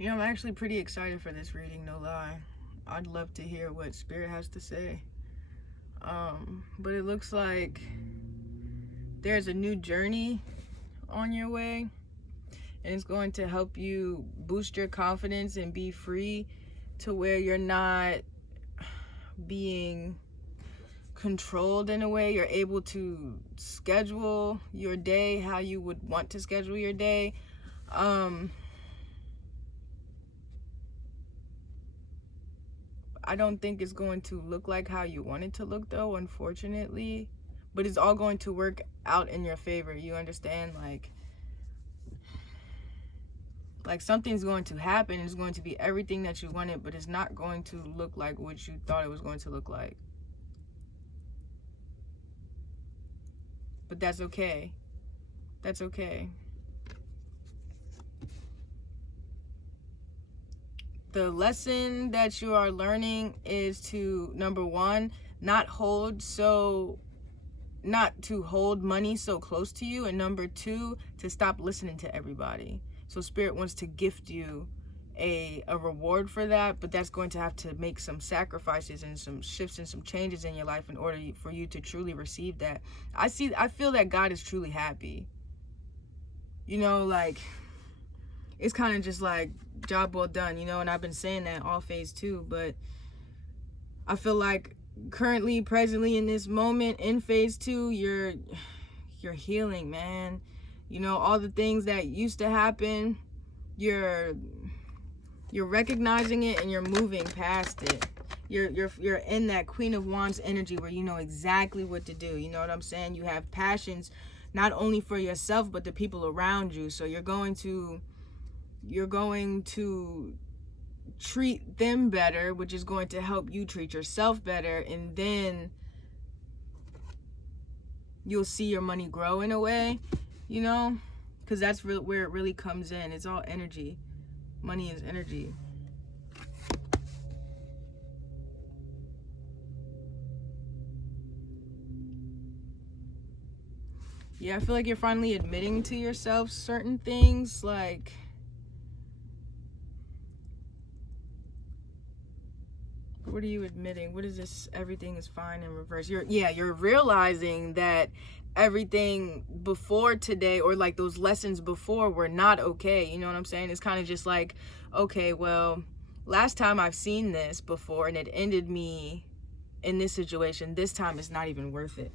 I'm actually pretty excited for this reading, no lie. I'd love to hear what Spirit has to say. But it looks like there's a new journey on your way, and it's going to help you boost your confidence and be free to where you're not being controlled in a way. You're able to schedule your day how you would want to schedule your day. I don't think it's going to look like how you want it to look, though, unfortunately. But it's all going to work out in your favor. You understand? Like something's going to happen. It's going to be everything that you wanted, but it's not going to look like what you thought it was going to look like. But that's okay. That's okay. The lesson that you are learning is to, number one, not to hold money so close to you, and number two, to stop listening to everybody. So Spirit wants to gift you a reward for that, but that's going to have to make some sacrifices and some shifts and some changes in your life in order for you to truly receive that. I feel that God is truly happy. Like, it's kind of just like, job well done, and I've been saying that all phase 2, but I feel like currently, presently, in this moment in phase 2, you're healing, man. All the things that used to happen, you're recognizing it and you're moving past it. You're in that Queen of Wands energy where you know exactly what to do. You know what I'm saying? You have passions not only for yourself but the people around you. So you're going to treat them better, which is going to help you treat yourself better, and then you'll see your money grow in a way, because that's where it really comes in. It's all energy. Money is energy. Yeah, I feel like you're finally admitting to yourself certain things, like what are you admitting? What is this? Everything is fine in reverse. You're realizing that everything before today, or like those lessons before, were not okay. You know what I'm saying? It's kind of just like, okay, well, last time I've seen this before and it ended me in this situation. This time it's not even worth it.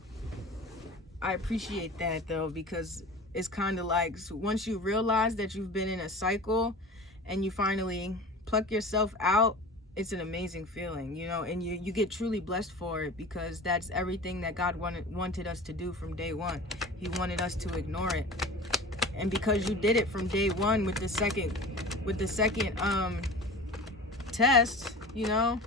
I appreciate that, though, because it's kind of like, so once you realize that you've been in a cycle and you finally pluck yourself out, it's an amazing feeling, and you get truly blessed for it, because that's everything that God wanted us to do from day one. He wanted us to ignore it. And because you did it from day one with the second test, and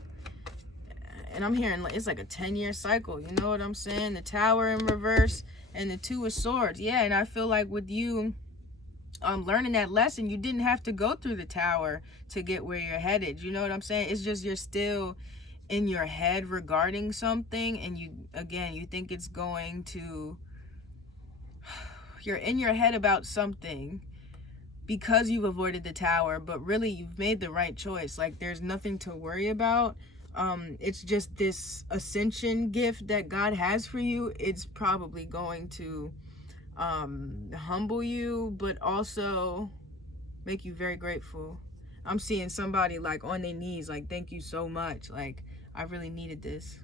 I'm hearing it's like a 10-year cycle, you know what I'm saying? The Tower in reverse and the Two of Swords. Yeah, and I feel like with you learning that lesson, you didn't have to go through the Tower to get where you're headed. You know what I'm saying? It's just you're still in your head regarding something, and you think it's going to, you're in your head about something because you've avoided the Tower, but really you've made the right choice. Like, there's nothing to worry about. It's just this ascension gift that God has for you. It's probably going to humble you, but also make you very grateful. I'm seeing somebody like on their knees, like, thank you so much. Like, I really needed this.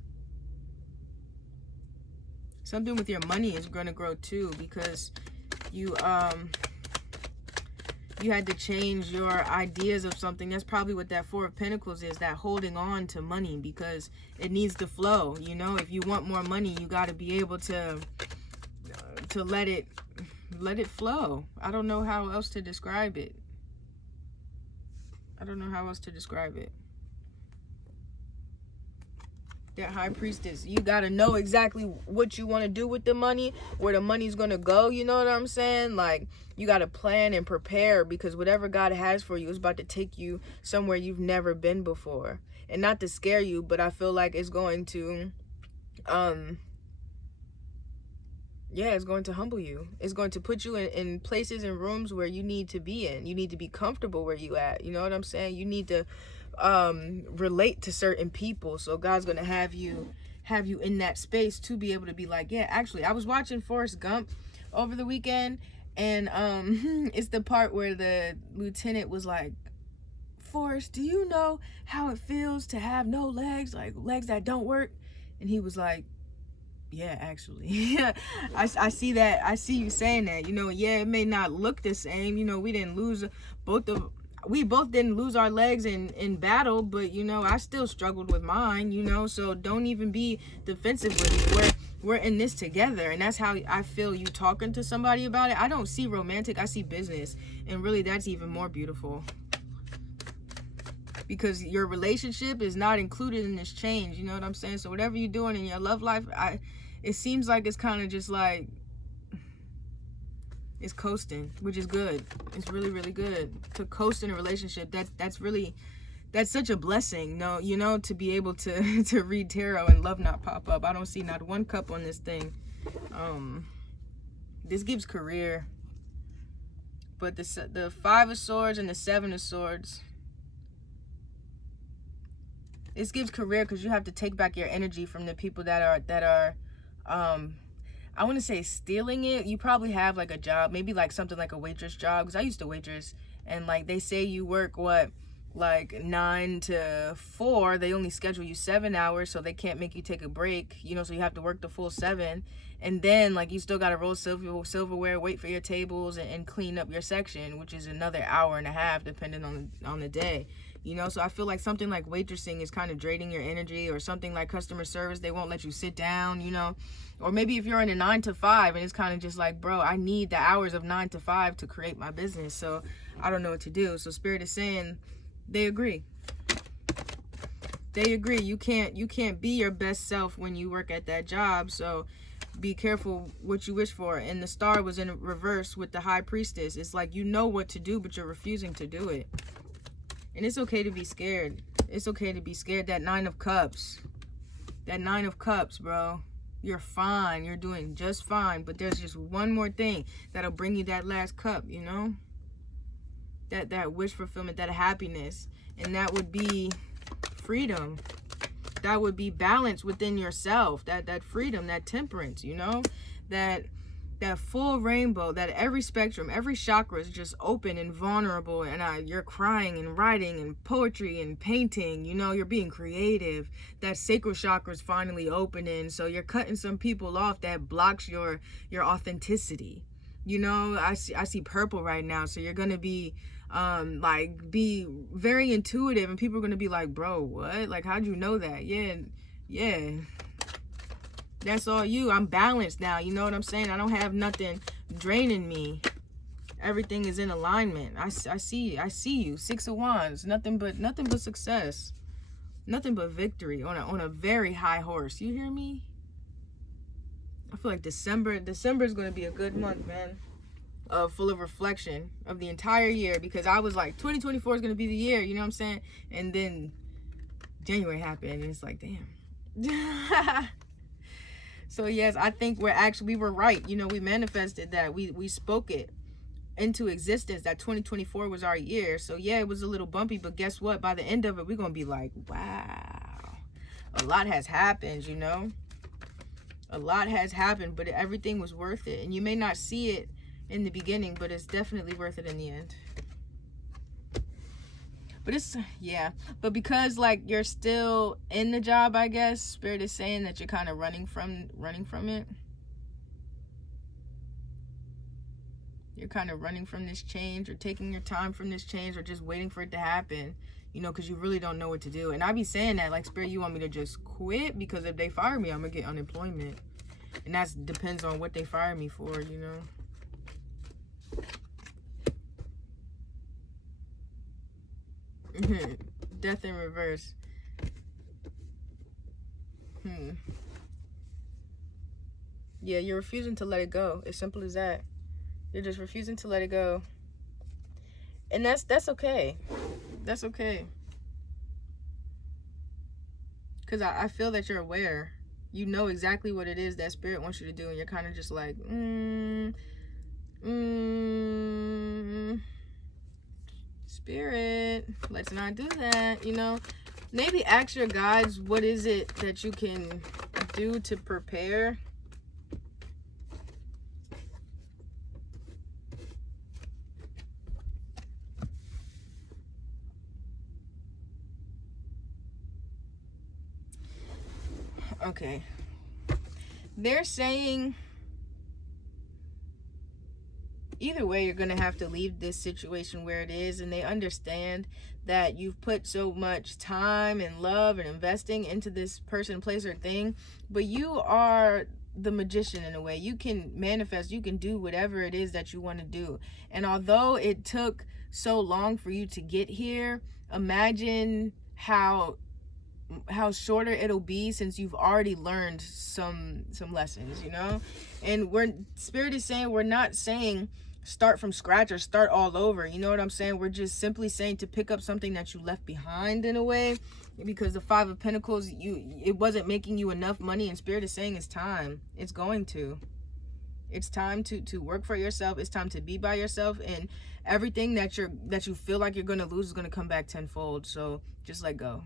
Something with your money is going to grow too, because you had to change your ideas of something. That's probably what that Four of Pentacles is, that holding on to money, because it needs to flow. If you want more money, you got to be able to let it flow. I don't know how else to describe it. That High Priestess, you got to know exactly what you want to do with the money, where the money's going to go. You know what I'm saying? Like, you got to plan and prepare, because whatever God has for you is about to take you somewhere you've never been before. And not to scare you, but I feel like it's going to Yeah, it's going to humble you. It's going to put you in places and rooms where you need to be in. You need to be comfortable where you at. You know what I'm saying? You need to relate to certain people. So God's going to have you in that space to be able to be like, yeah, actually, I was watching Forrest Gump over the weekend, and it's the part where the lieutenant was like, Forrest, do you know how it feels to have no legs, like legs that don't work? And he was like, yeah, actually. I see that. I see you saying that. You know, yeah, it may not look the same. You know, we both didn't lose our legs in battle, but you know, I still struggled with mine, you know, so don't even be defensive with me. We're in this together, and that's how I feel you talking to somebody about it. I don't see romantic, I see business, and really that's even more beautiful. Because your relationship is not included in this change, you know what I'm saying? So whatever you're doing in your love life, it seems like it's kind of just like it's coasting, which is good. It's really, really good to coast in a relationship. That's such a blessing. No, you know, to be able to to read tarot and love not pop up. I don't see not one cup on this thing. This gives career, but the 5 of Swords and the 7 of Swords. This gives career because you have to take back your energy from the people that are I want to say stealing it. You probably have like a job, maybe like something like a waitress job, because I used to waitress, and like they say you work like 9 to 4. They only schedule you 7 hours, so they can't make you take a break, you know, so you have to work the full 7, and then like you still got to roll silverware, wait for your tables, and clean up your section, which is another hour and a half depending on the day. You know, so I feel like something like waitressing is kind of draining your energy, or something like customer service, they won't let you sit down, you know. Or maybe if you're in a 9 to 5 and it's kind of just like, bro, I need the hours of 9 to 5 to create my business. So I don't know what to do. So Spirit is saying they agree. They agree. You can't be your best self when you work at that job. So be careful what you wish for. And the star was in reverse with the High Priestess. It's like you know what to do, but you're refusing to do it. And it's okay to be scared. It's okay to be scared. That 9 of Cups. That 9 of Cups, bro. You're fine. You're doing just fine. But there's just one more thing that'll bring you that last cup, you know? That wish fulfillment, that happiness. And that would be freedom. That would be balance within yourself. That freedom, that temperance, you know? That full rainbow, that every spectrum, every chakra is just open and vulnerable, and you're crying and writing and poetry and painting, you know, you're being creative. That sacral chakra is finally opening, so you're cutting some people off that blocks your authenticity. You know, I see purple right now, so you're gonna be be very intuitive, and people are gonna be like, bro, what? Like, how'd you know that? Yeah. That's all you. I'm balanced now. You know what I'm saying? I don't have nothing draining me. Everything is in alignment. I see you. 6 of Wands. Nothing but success. Nothing but victory on a very high horse. You hear me? I feel like December is going to be a good month, man. Full of reflection of the entire year, because I was like 2024 is going to be the year, you know what I'm saying? And then January happened, and it's like, damn. So yes, I think we were right. You know, we manifested that. We spoke it into existence that 2024 was our year. So yeah, it was a little bumpy, but guess what? By the end of it, we're going to be like, wow, a lot has happened, you know? A lot has happened, but everything was worth it. And you may not see it in the beginning, but it's definitely worth it in the end. But but because like you're still in the job, I guess Spirit is saying that you're kind of running from it. You're kind of running from this change, or taking your time from this change, or just waiting for it to happen, you know, because you really don't know what to do. And I be saying that, like, Spirit, you want me to just quit? Because if they fire me, I'm gonna get unemployment, and that depends on what they fire me for, you know. Death in reverse. Yeah, you're refusing to let it go. As simple as that. You're just refusing to let it go. And that's okay. That's okay. Because I feel that you're aware. You know exactly what it is that spirit wants you to do, and you're kind of just like, spirit, let's not do that, you know. Maybe ask your guides, what is it that you can do to prepare? Okay. They're saying either way, you're going to have to leave this situation where it is, and they understand that you've put so much time and love and investing into this person, place, or thing, but you are the magician in a way. You can manifest, you can do whatever it is that you want to do. And although it took so long for you to get here, imagine how shorter it'll be since you've already learned some lessons, you know. And spirit is saying, we're not saying start from scratch or start all over, you know what I'm saying? We're just simply saying to pick up something that you left behind in a way, because the Five of Pentacles, it wasn't making you enough money, and spirit is saying it's time. It's time to work for yourself. It's time to be by yourself, and everything that you feel like you're going to lose is going to come back tenfold. So just let go.